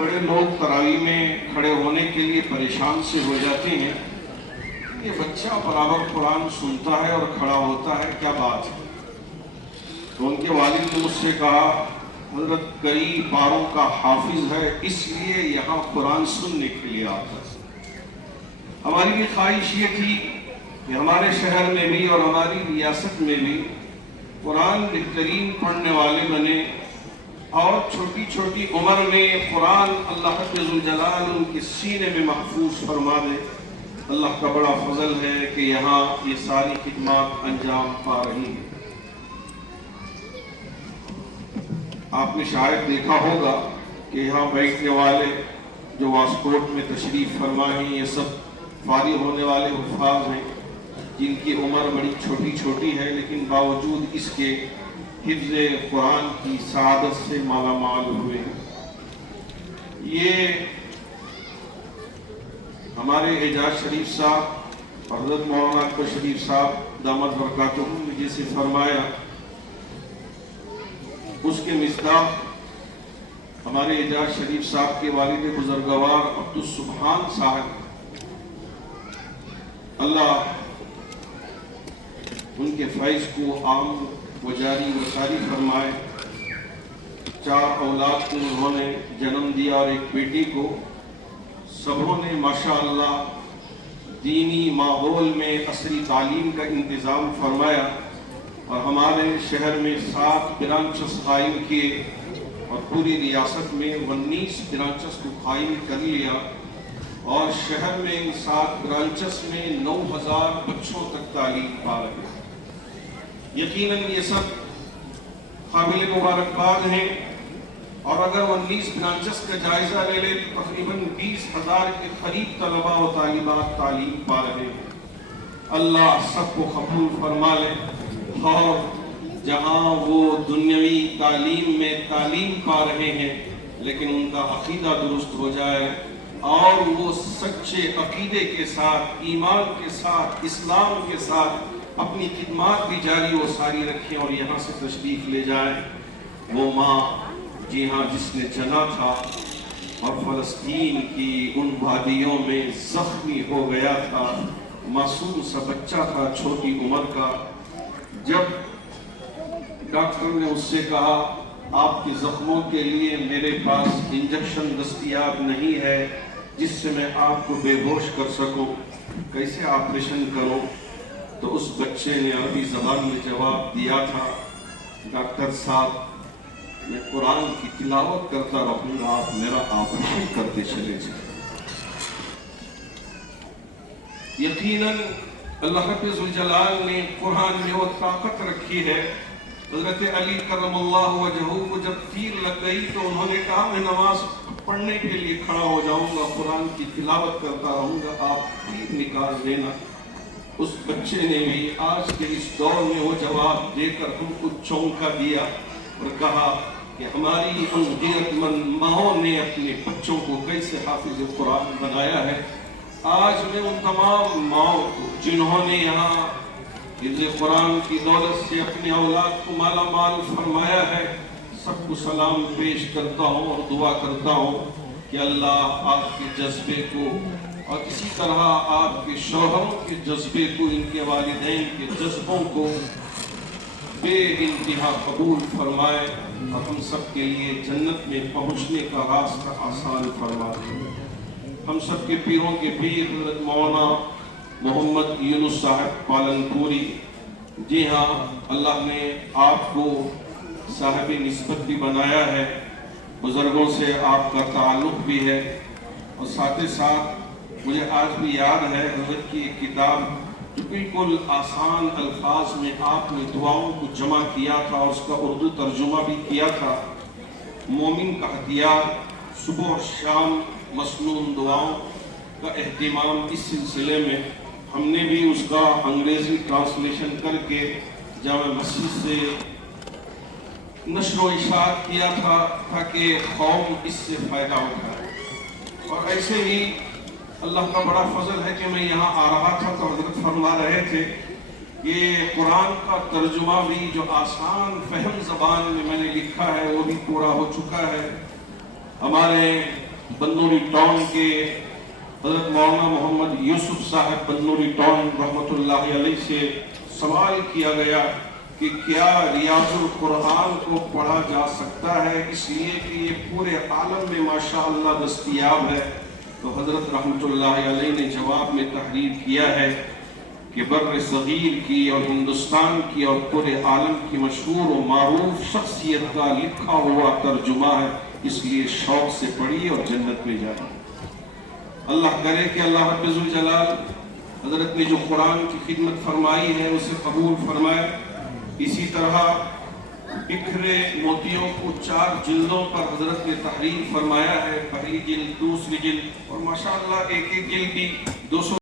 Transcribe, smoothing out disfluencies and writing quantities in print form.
बड़े लोग तरावी में खड़े होने के लिए परेशान से हो जाते हैं। ये बच्चा बराबर कुरान सुनता है और खड़ा होता है, क्या बात है? तो उनके वालिद ने मुझसे कहा, हजरत कई पारों का हाफिज है, इसलिए यहाँ कुरान सुनने के लिए आता है। हमारी भी ख्वाहिश ये थी कि हमारे शहर में भी और हमारी रियासत में भी कुरान बेहतरीन पढ़ने वाले बने और छोटी छोटी उम्र में कुरान अल्लाह रब्बुल जलाल उनके सीने में महफूज फरमा दे। अल्लाह का बड़ा फजल है कि यहाँ ये सारी खिदमत अंजाम पा रही है। आपने शायद देखा होगा कि यहाँ बैठने वाले जो वास्कोट में तशरीफ फरमा हैं, ये सब फारिग होने वाले हुफ़ाज़ हैं जिनकी उम्र बड़ी छोटी छोटी है, लेकिन बावजूद इसके हिफ्ज़ कुरान की सआदत से माला माल हुए। ये हमारे एजाज शरीफ साहब और हज़रत मौलाना अकबर शरीफ साहब दामद बरकातुहू ने जैसे फरमाया, उसके मिस्दाक़ हमारे एजाज शरीफ साहब के वालिद बुजुर्गवार अब्दुल सुबहान साहब, अल्लाह उनके फैज़ को आम व जारी व सारी फरमाए। 4 औलाद को उन्होंने जन्म दिया और एक बेटी को। सबों ने माशाअल्लाह दीनी माहौल में असरी तालीम का इंतज़ाम फरमाया और हमारे शहर में 7 ब्रांचेस कायम किए और पूरी रियासत में 19 ब्रांचेस को कायम कर लिया और शहर में इन 7 ब्रांचेस में 9000 बच्चों तक तालीम पा रहे हैं। यकीनन ये सब काबिल मुबारकबाद हैं और अगर 19 ब्रांचेस का जायजा ले ले तो तकरीबन 20,000 के करीब तलबा व तालिबात तालीम पा रहे हैं। अल्लाह सबको कबूल फरमा ले और जहाँ वो दुनियावी तालीम में तालीम पा रहे हैं लेकिन उनका अकीदा दुरुस्त हो जाए और वो सच्चे अकीदे के साथ, ईमान के साथ, इस्लाम के साथ अपनी खिदमत भी जारी व सारी रखें और यहाँ से तशरीफ़ ले जाएं। वो माँ जी हाँ जिसने जना था और फ़लस्तीन की उन वादियों में ज़ख्मी हो गया था, मासूम सा बच्चा था छोटी उम्र का। जब डॉक्टर ने उससे कहा आपके ज़ख्मों के लिए मेरे पास इंजेक्शन दस्तयाब नहीं है जिससे मैं आपको बेहोश कर सकूं, कैसे ऑपरेशन करूं? तो उस बच्चे ने अरबी ज़बान में जवाब दिया था, डॉक्टर साहब मैं कुरान की तिलावत करता रहूंगा, आप मेरा ऑपरेशन करते चले जाए। यकीनन अल्लाह रब्बुल जलाल ने कुरान में वो ताकत रखी है। हज़रत अली करमल्लाहु वजहू को जब तीर लग गई तो उन्होंने कहा मैं नमाज पढ़ने के लिए खड़ा हो जाऊंगा, कुरान की तिलावत करता रहूंगा, आप तीर निकाल देना। उस बच्चे ने भी आज के इस दौर में वो जवाब देकर हमको चौंका दिया और कहा कि हमारी उन ग़ैरतमंद माओं ने अपने बच्चों को कैसे हाफिज़ कुरान बनाया है। आज मैं उन तमाम माओं को जिन्होंने यहाँ हिफ्ज़ कुरान की दौलत से अपने औलाद को माला माल फरमाया है, सबको सलाम पेश करता हूँ और दुआ करता हूँ कि अल्लाह आपके जज्बे को और इसी तरह आपके शौहरों के जज्बे को, इनके वालिदैन के जज्बों को बेइंतहा कबूल फरमाए और हम सब के लिए जन्नत में पहुँचने का रास्ता आसान फरमा दे। हम सब के पीरों के पीर हज़रत मौलाना मोहम्मद यूनुस साहब पालनपुरी, जी हाँ अल्लाह ने आपको साहिब निस्बत भी बनाया है, बुज़ुर्गों से आपका ताल्लुक़ भी है और साथ ही साथ मुझे आज भी याद है हज़रत की एक किताब जो बिल्कुल आसान अल्फाज में आपने दुआओं को जमा किया था और उसका उर्दू तर्जुमा भी किया था। मोमिन का हथियार, सुबह और शाम मसनून दुआओं का एहतिमाम। इस सिलसिले में हमने भी उसका अंग्रेज़ी ट्रांसलेशन करके जामा मस्जिद से नश्र व इशाअत किया था ताकि कौम इससे फ़ायदा उठाए। और ऐसे ही अल्लाह का बड़ा फजल है कि मैं यहाँ आ रहा था तो हज़रत फरमा रहे थे कि कुरान का तर्जुमा भी जो आसान फहम ज़बान में मैंने लिखा है वो भी पूरा हो चुका है। हमारे बन्नूरी टाउन के हज़रत मौलाना मोहम्मद यूसुफ साहब बन्नूरी टाउन रहमतुल्लाह अलैह से सवाल किया गया कि क्या रियाजुल कुरान को पढ़ा जा सकता है, इसलिए कि ये पूरे आलम में माशाअल्लाह दस्तयाब है। तो हज़रत रहमतुल्लाह अलैह ने जवाब में तहरीर किया है कि बर्र सगीर की और हिंदुस्तान की और पूरे आलम की मशहूर और मारूफ शख्सियत का लिखा हुआ तर्जुमा है, इसलिए शौक से पढ़िए और जन्नत में जाइए। अल्लाह करे कि अल्लाह रब्बुल जलाल हज़रत ने जो कुरान की खिदमत फरमाई है उसे कबूल फरमाए। इसी तरह बिखरे मोतियों को 4 जिल्दों पर हज़रत ने तहरीर फरमाया है, पहली जिल्द, दूसरी जिल्द और माशाअल्लाह एक जिल्द भी 200